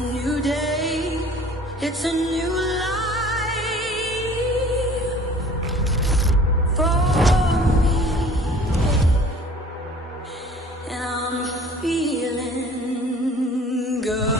new day, it's a new life for me, and I'm feeling good.